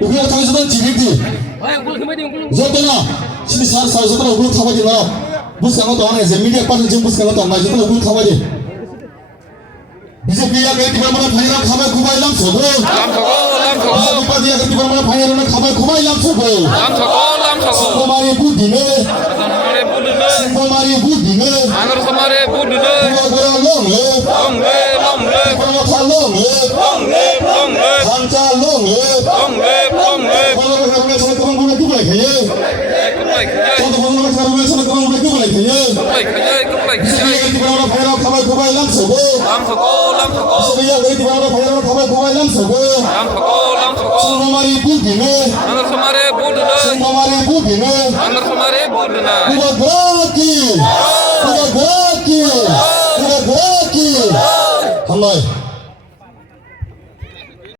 우리가 당에서는 지밀디 저때나 신이 사서도 우리 타바지 나 무슨 것도 안 해서 미디어 빠진 지금 무슨 것도 안 나지 또 우리 타바지 BJP야 그 디바마나 파이랑 가발 구바이랑 서고 BJP 빠지야 그 디바마나 파이랑 가발 구바이랑 서고 싱고마리 부디네 싱고마리 부디네 Hamai